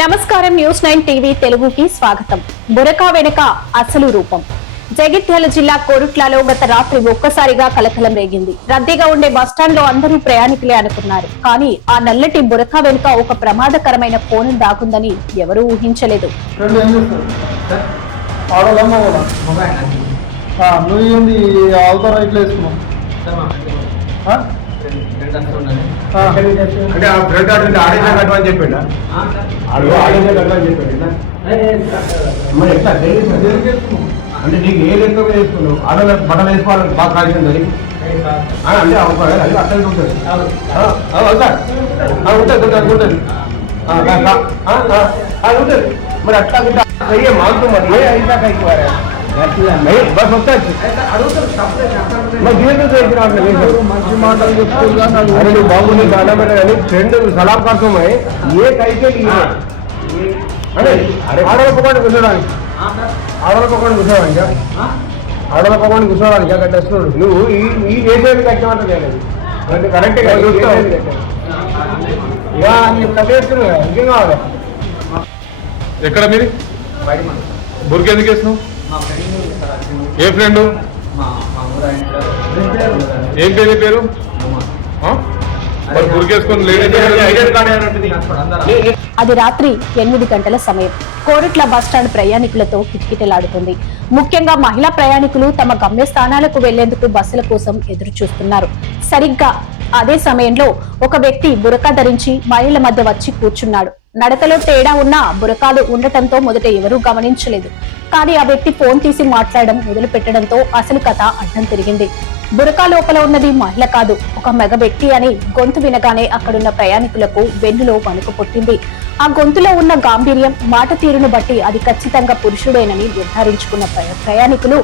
నమస్కారం news 9 TV తెలుగుకి స్వాగతం. బురకా వెనుక అసలు రూపం. జగిత్యాల జిల్లా కోరుట్లలో గత రాత్రి ఒక్కసారిగా కలకలం రేగింది. రద్దీగా ఉండే బస్టాండ్ లో అందరూ ప్రయాణికులే అనుకున్నారు. కానీ ఆ నల్లటి బురకా వెనుక ఒక ప్రమాదకరమైన కోణం దాగుందని ఎవరూ ఊహించలేదు. అంటే ఆ బ్రెడ్ ఆడేదే కట్టమని చెప్పిండా ఆడేదే కట్టమని చెప్పిండు మరి ఎట్లా అంటే నీకు ఏ లెక్క వేసుకున్నావు ఆడలో బట్టలు వేసుకోవాలని బాగా కాల్సింది అది అంటే అది అట్లా ఉంటుంది ఉంటుంది ఉంటుంది మరి అట్లా మాకు మరి అయినా కైకి బస్ వచ్చి మంచి మాటలు చెప్తున్నా బాగుంది కానీ ఫ్రెండ్ సలాం కడుతున్నాయి ఏ కైకే అంటే ఆడల పక్కన కూర్చోడానికి ఆడల పక్కన కూర్చోడానికి ఆడల పక్కన కూర్చోడానికి అక్కడ వస్తున్నాడు నువ్వు ఈ వేసేది కట్టమంటే లేదు కరెక్ట్గా కట్టేస్తున్నావు ఇంకేం కావాలి. ఎక్కడ మీరు బుర్కి ఎందుకు వేసినావు? ఏ ఫ్రెండ్? ఏం పేరు పేరు? అది రాత్రి 8 గంటల సమయం. కోరుట్ల బస్టాండ్ ప్రయాణికులతో కిటకిటలాడుతుంది. ముఖ్యంగా మహిళా ప్రయాణికులు తమ గమ్యస్థానాలకు వెళ్లేందుకు బస్సుల కోసం ఎదురు చూస్తున్నారు. సరిగ్గా అదే సమయంలో ఒక వ్యక్తి బురకా ధరించి మహిళల మధ్య వచ్చి కూర్చున్నాడు. నడకలో తేడా ఉన్న బురకాలు ఉండటంతో మొదట ఎవరూ గమనించలేదు. కానీ ఆ వ్యక్తి ఫోన్ తీసి మాట్లాడడం మొదలు పెట్టడంతో అసలు కథ అడ్డం తిరిగింది. బురకా లోపల ఉన్నది మహిళ కాదు, ఒక మగ వ్యక్తి అని గొంతు వినగానే అక్కడున్న ప్రయాణికులకు వెన్నులో వణుకు పుట్టింది. ఆ గొంతులో ఉన్న గాంభీర్యం, మాట తీరును బట్టి అది ఖచ్చితంగా పురుషుడేనని నిర్ధారించుకున్న ప్రయాణికులు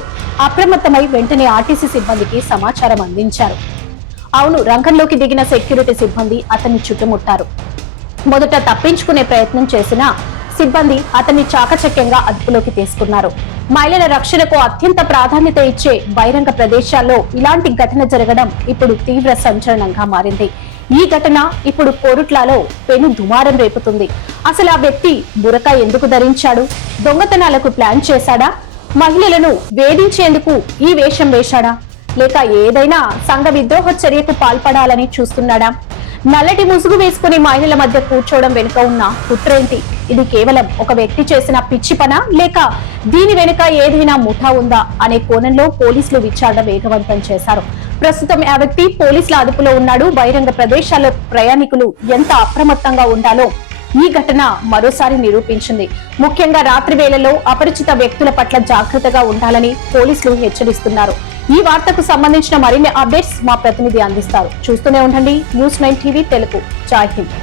అప్రమత్తమై వెంటనే ఆర్టీసీ సిబ్బందికి సమాచారం అందించారు. అవును, రంగంలోకి దిగిన సెక్యూరిటీ సిబ్బంది అతన్ని చుట్టుముట్టారు. మొదట తప్పించుకునే ప్రయత్నం చేసిన సిబ్బంది అతన్ని చాకచక్యంగా అదుపులోకి తీసుకున్నారు. మహిళల రక్షణకు అత్యంత ప్రాధాన్యత ఇచ్చే బహిరంగ ప్రదేశాల్లో ఇలాంటి ఘటన జరగడం ఇప్పుడు తీవ్ర సంచలనంగా మారింది. ఈ ఘటన ఇప్పుడు కోరుట్లలో పెను దుమారం రేపుతుంది. అసలు ఆ వ్యక్తి బురకా ఎందుకు ధరించాడు? దొంగతనాలకు ప్లాన్ చేశాడా? మహిళలను వేధించేందుకు ఈ వేషం వేశాడా? లేక ఏదైనా సంఘ విద్రోహ చర్యకు పాల్పడాలని చూస్తున్నాడా? నల్లటి ముసుగు వేసుకుని మహిళల మధ్య కూర్చోవడం వెనుక ఉన్న కుట్రేంటి? ఇది కేవలం ఒక వ్యక్తి చేసిన పిచ్చి పనా, లేక దీని వెనుక ఏదైనా ముఠా ఉందా అనే కోణంలో పోలీసులు విచారణ వేగవంతం చేశారు. ప్రస్తుతం ఆ వ్యక్తి పోలీసుల అదుపులో ఉన్నాడు. బహిరంగ ప్రదేశాల్లో ప్రయాణికులు ఎంత అప్రమత్తంగా ఉండాలో ఈ ఘటన మరోసారి నిరూపించింది. ముఖ్యంగా రాత్రి వేళల్లో అపరిచిత వ్యక్తుల పట్ల జాగ్రత్తగా ఉండాలని పోలీసులు హెచ్చరిస్తున్నారు. ఈ వార్తకు సంబంధించిన మరిన్ని అప్డేట్స్ మా ప్రతినిధి అందిస్తారు. చూస్తూనే ఉండండి న్యూస్ 9 టీవీ తెలుగు. జై హింద్.